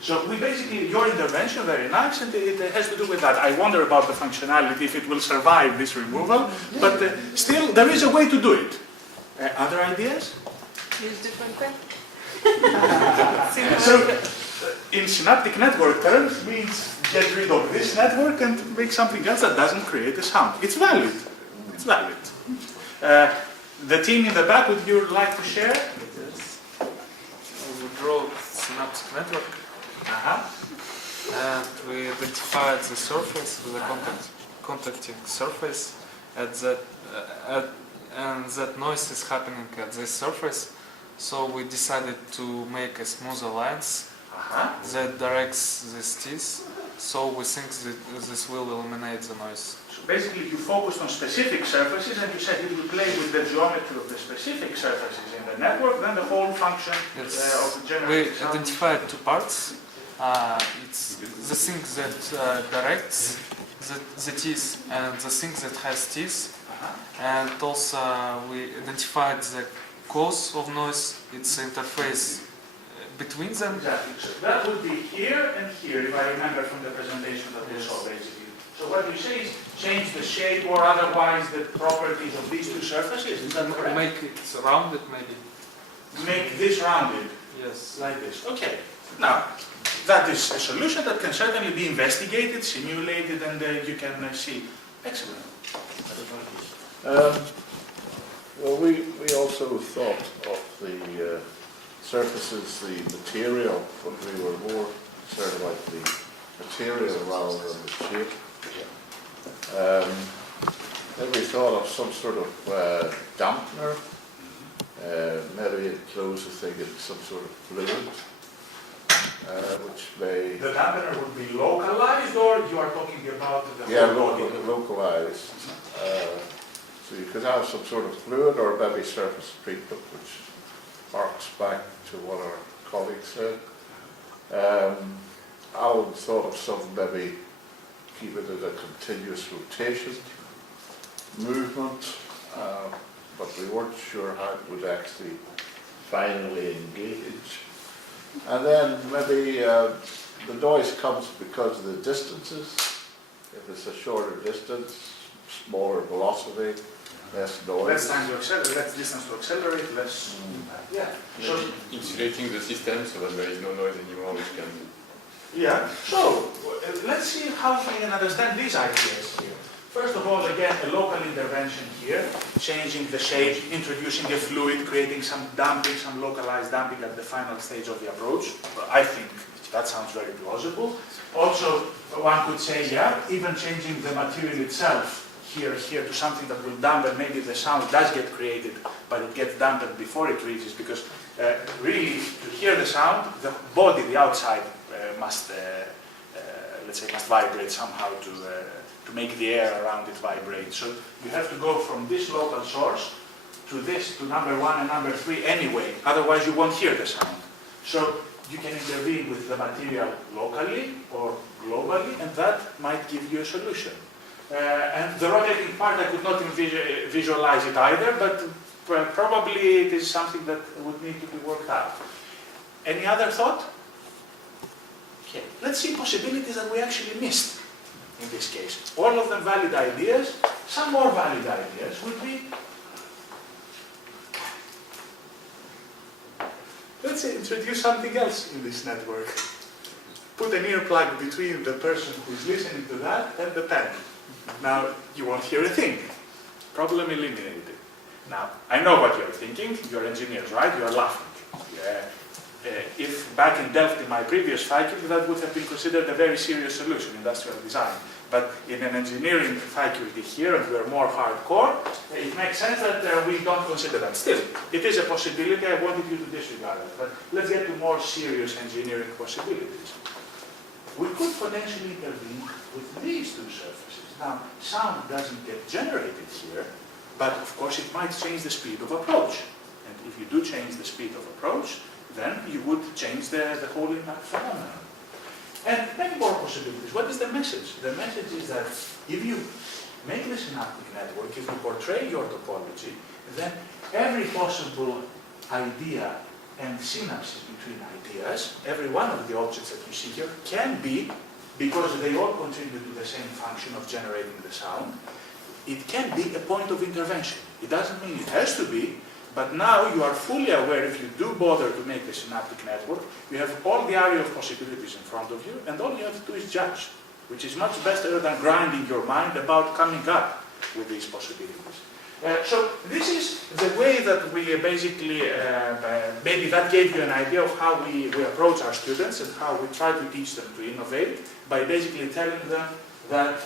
So we basically, your intervention, very nice, and it has to do with that. I wonder about the functionality, if it will survive this removal, but still, there is a way to do it. Other ideas? Use different pen. So, in synaptic network terms, means get rid of this network and make something else that doesn't create a sound. It's valid. It's valid. The team in the back, would you like to share? Yes. We draw synaptic network and we identified the surface, the contacting surface at that, and that noise is happening at this surface. So we decided to make a smoother lines that directs these teeth. So we think that this will eliminate the noise. So basically you focused on specific surfaces and you said if you play with the geometry of the specific surfaces in the network, then the whole function of the generating sound. We identified two parts. It's the thing that directs the teeth and the thing that has teeth. And also we identified the cause of noise, its interface between them. Exactly. So that would be here and here, if I remember from the presentation that we saw, basically. So what you say is change the shape or otherwise the properties of these two surfaces. Is that correct? Make it rounded, maybe. Make this rounded. Yes. Like this. Okay. Now, that is a solution that can certainly be investigated, simulated, and you can see. Excellent. Well, we also thought of the surfaces, the material, but we were more concerned about the material rather than the shape. Then we thought of some sort of dampener, maybe enclose the thing in some sort of fluid, which may... The dampener would be localized, or you are talking about the whole body? Localized. So you could have some sort of fluid or maybe surface treatment, which harks back to what our colleague said. Alan thought of some maybe keep it in a continuous rotation movement, but we weren't sure how it would actually finally engage. And then maybe the noise comes because of the distances. If it's a shorter distance, smaller velocity, less noise. Less time to accelerate, less distance to accelerate, less impact. Yeah. So insulating the system so that there is no noise anymore, which can... Yeah. So let's see how we can understand these ideas here. First of all, again, a local intervention here, changing the shape, introducing a fluid, creating some damping, some localized damping at the final stage of the approach. I think that sounds very plausible. Also, one could say, yeah, even changing the material itself here to something that will dampen. Maybe the sound does get created, but it gets dampened before it reaches, because really, to hear the sound, the body, the outside, must, let's say, must vibrate somehow to make the air around it vibrate. So you have to go from this local source to this, to number 1 and number 3 anyway, otherwise you won't hear the sound. So you can intervene with the material locally or globally, and that might give you a solution. And the rotating part, I could not visualize it either, but probably it is something that would need to be worked out. Any other thought? Okay, let's see possibilities that we actually missed in this case. All of them valid ideas. Some more valid ideas would be, let's say, introduce something else in this network. Put an earplug between the person who's listening to that and the pen. Now, you won't hear a thing. Problem eliminated. Now, I know what you're thinking. You're engineers, right? You're laughing. If back in Delft, in my previous faculty, that would have been considered a very serious solution, industrial design. But in an engineering faculty here, and we're more hardcore, it makes sense that we don't consider that. Still, it is a possibility. I wanted you to disregard it. But let's get to more serious engineering possibilities. We could potentially intervene with these two surfaces. Now, sound doesn't get generated here, but of course it might change the speed of approach. And And if you do change the speed of approach, then you would change the whole impact phenomenon. And many more possibilities. What is the message? The message is that if you make the synaptic network, if you portray your topology, then every possible idea and synapses between ideas, every one of the objects that you see here, can be, because they all contribute to the same function of generating the sound, it can be a point of intervention. It doesn't mean it has to be, but now you are fully aware, if you do bother to make the synaptic network, you have all the area of possibilities in front of you, and all you have to do is judge, which is much better than grinding your mind about coming up with these possibilities. So this is the way that we basically, maybe that gave you an idea of how we approach our students and how we try to teach them to innovate, by basically telling them that,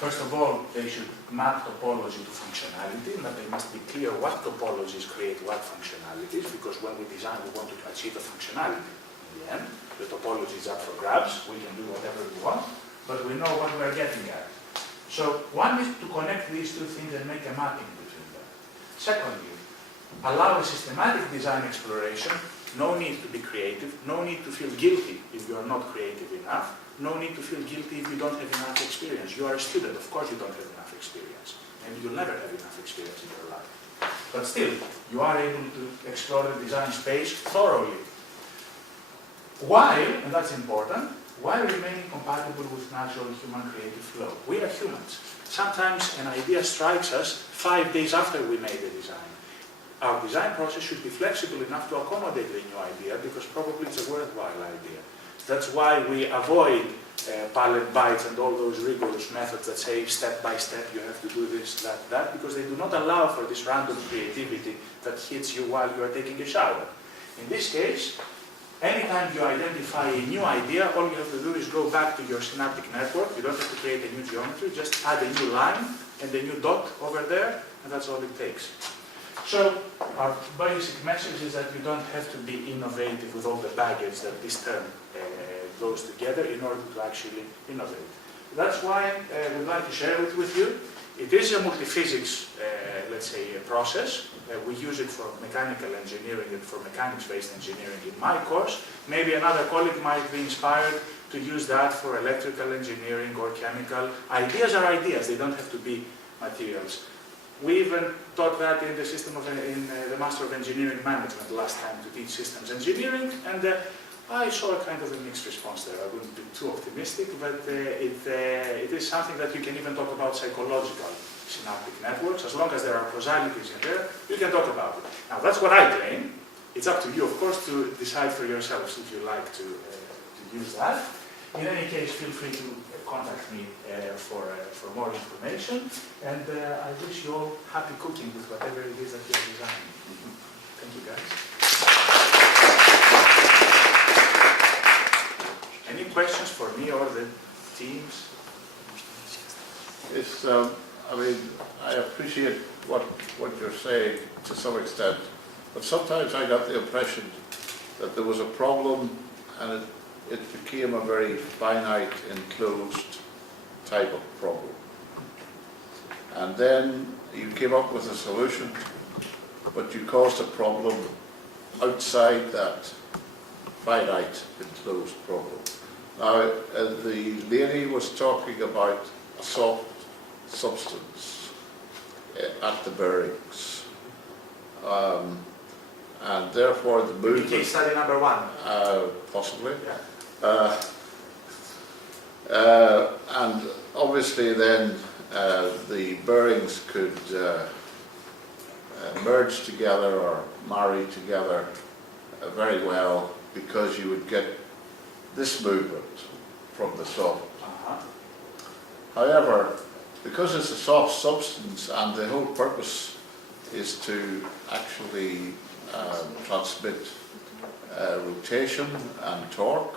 first of all, they should map topology to functionality, and that they must be clear what topologies create what functionalities, because when we design, we want to achieve a functionality. In the end, the topology is up for grabs, we can do whatever we want, but we know what we're getting at. So one is to connect these two things and make a mapping between them. Secondly, allow a systematic design exploration, no need to be creative, no need to feel guilty if you are not creative enough, no need to feel guilty if you don't have enough experience. You are a student, of course you don't have enough experience. Maybe you'll never have enough experience in your life. But still, you are able to explore the design space thoroughly. While, and that's important, while remaining compatible with natural human creative flow. We are humans. Sometimes an idea strikes us 5 days after we made the design. Our design process should be flexible enough to accommodate the new idea, because probably it's a worthwhile idea. That's why we avoid palette bites and all those rigorous methods that say step by step you have to do this, that, because they do not allow for this random creativity that hits you while you are taking a shower. In this case, anytime you identify a new idea, all you have to do is go back to your synaptic network. You don't have to create a new geometry, just add a new line and a new dot over there, and that's all it takes. So our basic message is that you don't have to be innovative with all the baggage that this term goes together in order to actually innovate. That's why we'd like to share it with you. It is a multi-physics, let's say, process. We use it for mechanical engineering and for mechanics-based engineering in my course. Maybe another colleague might be inspired to use that for electrical engineering or chemical. Ideas are ideas, they don't have to be materials. We even taught that in the the Master of Engineering Management last time to teach systems engineering, and I saw a kind of a mixed response there. I wouldn't be too optimistic, but it is something that you can even talk about psychological synaptic networks. As long as there are causalities in there, you can talk about it. Now, that's what I claim. It's up to you, of course, to decide for yourselves if you like to use that. In any case, feel free to contact me for more information. And I wish you all happy cooking with whatever it is that you're designing. Thank you, guys. Any questions for me or the teams? It's, I mean, I appreciate what you're saying to some extent, but sometimes I got the impression that there was a problem and it became a very finite, enclosed type of problem. And then you came up with a solution, but you caused a problem outside that finite, enclosed problem. Now, the lady was talking about a soft substance at the bearings. And therefore the movement... Case study number 1. Possibly. Yeah. And obviously then the bearings could merge together or marry together very well, because you would get this movement from the soft. However, because it's a soft substance and the whole purpose is to actually transmit rotation and torque,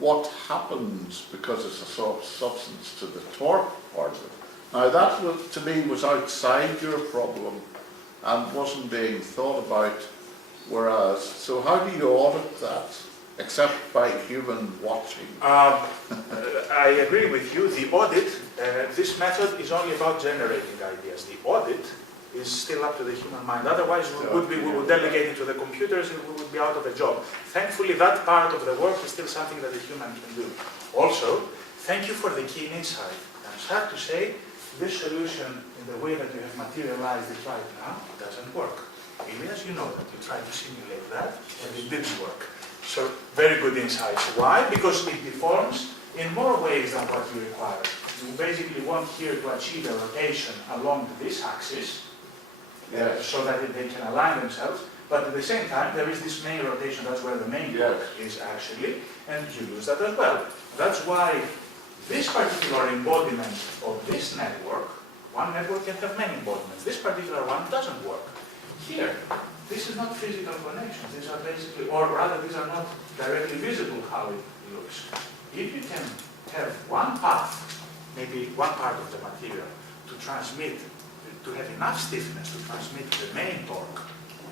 what happens because it's a soft substance to the torque part of it? Now that was, to me, was outside your problem and wasn't being thought about, whereas, so how do you audit that? Except by human watching. I agree with you. The audit, this method is only about generating ideas. The audit is still up to the human mind. Otherwise, we would delegate it to the computers and we would be out of a job. Thankfully, that part of the work is still something that the human can do. Also, thank you for the keen insight. I'm sad to say, this solution, in the way that you have materialized it right now, doesn't work. Ilyas, you know that you tried to simulate that, and it didn't work. So, very good insights. Why? Because it deforms in more ways than what you require. You basically want here to achieve a rotation along this axis, so that they can align themselves, but at the same time there is this main rotation, that's where the main work is actually, and you lose that as well. That's why this particular embodiment of this network, one network can have many embodiments, this particular one doesn't work. Here, this is not physical connections, these are basically, or rather these are not directly visible how it looks. If you can have one path, maybe one part of the material, to transmit, to have enough stiffness to transmit the main torque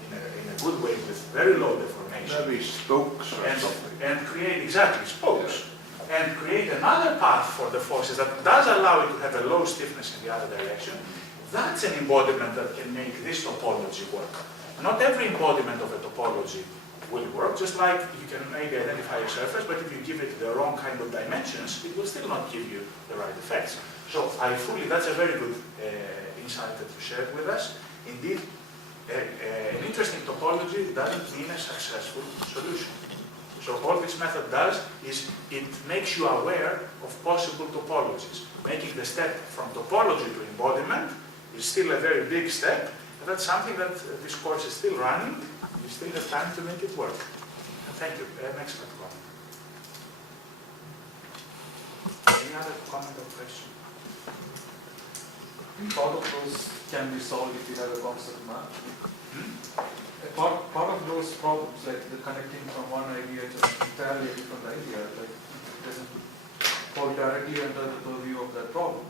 in a good way with very low deformation. Maybe spokes or something. And create, exactly, spokes. And create another path for the forces that does allow it to have a low stiffness in the other direction. That's an embodiment that can make this topology work. Not every embodiment of a topology will work, just like you can maybe identify a surface, but if you give it the wrong kind of dimensions, it will still not give you the right effects. So that's a very good insight that you shared with us. Indeed, an interesting topology doesn't mean a successful solution. So all this method does is it makes you aware of possible topologies. Making the step from topology to embodiment is still a very big step, and that's something that this course is still running. You still have time to make it work. Thank you. Next comment. Any other comment or question? Part of those can be solved if you have a concept map. Part of those problems, like the connecting from one idea to an entirely different idea, like it doesn't fall directly under the purview of that problem,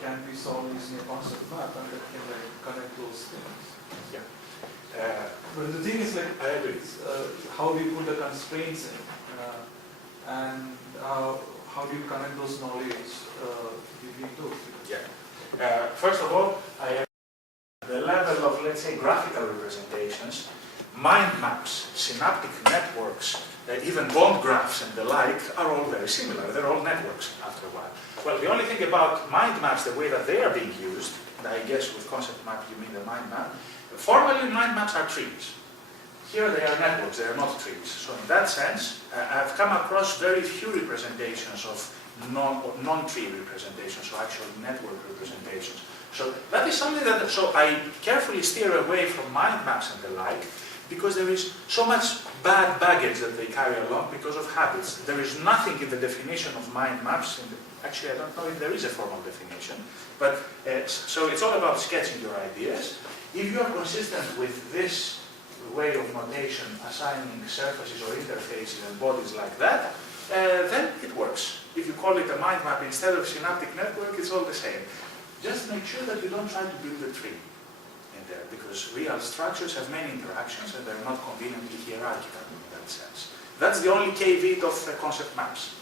can be solved using a concept map, and that can like connect those things. Yeah. But the thing is, like, I agree. how do you put the constraints in, and how do you connect those knowledge between those? Yeah. First of all, I have the level of, let's say, graphical representations, mind maps, synaptic networks, even bond graphs and the like are all very similar. They're all networks after a while. Well, the only thing about mind maps, the way that they are being used, and I guess with concept map you mean the mind map, formally mind maps are trees. Here they are networks, they are not trees. So in that sense, I've come across very few representations of non-tree representations, so actual network representations. So that is something that, so I carefully steer away from mind maps and the like, because there is so much bad baggage that they carry along because of habits. There is nothing in the definition of mind maps, actually I don't know if there is a formal definition, but so it's all about sketching your ideas. If you are consistent with this way of notation, assigning surfaces or interfaces and bodies like that, then it works. If you call it a mind map instead of synaptic network, it's all the same. Just make sure that you don't try to build a tree in there, because real structures have many interactions and they're not conveniently hierarchical in that sense. That's the only caveat of concept maps.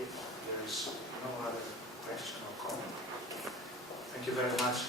If there is no other question or comment, thank you very much.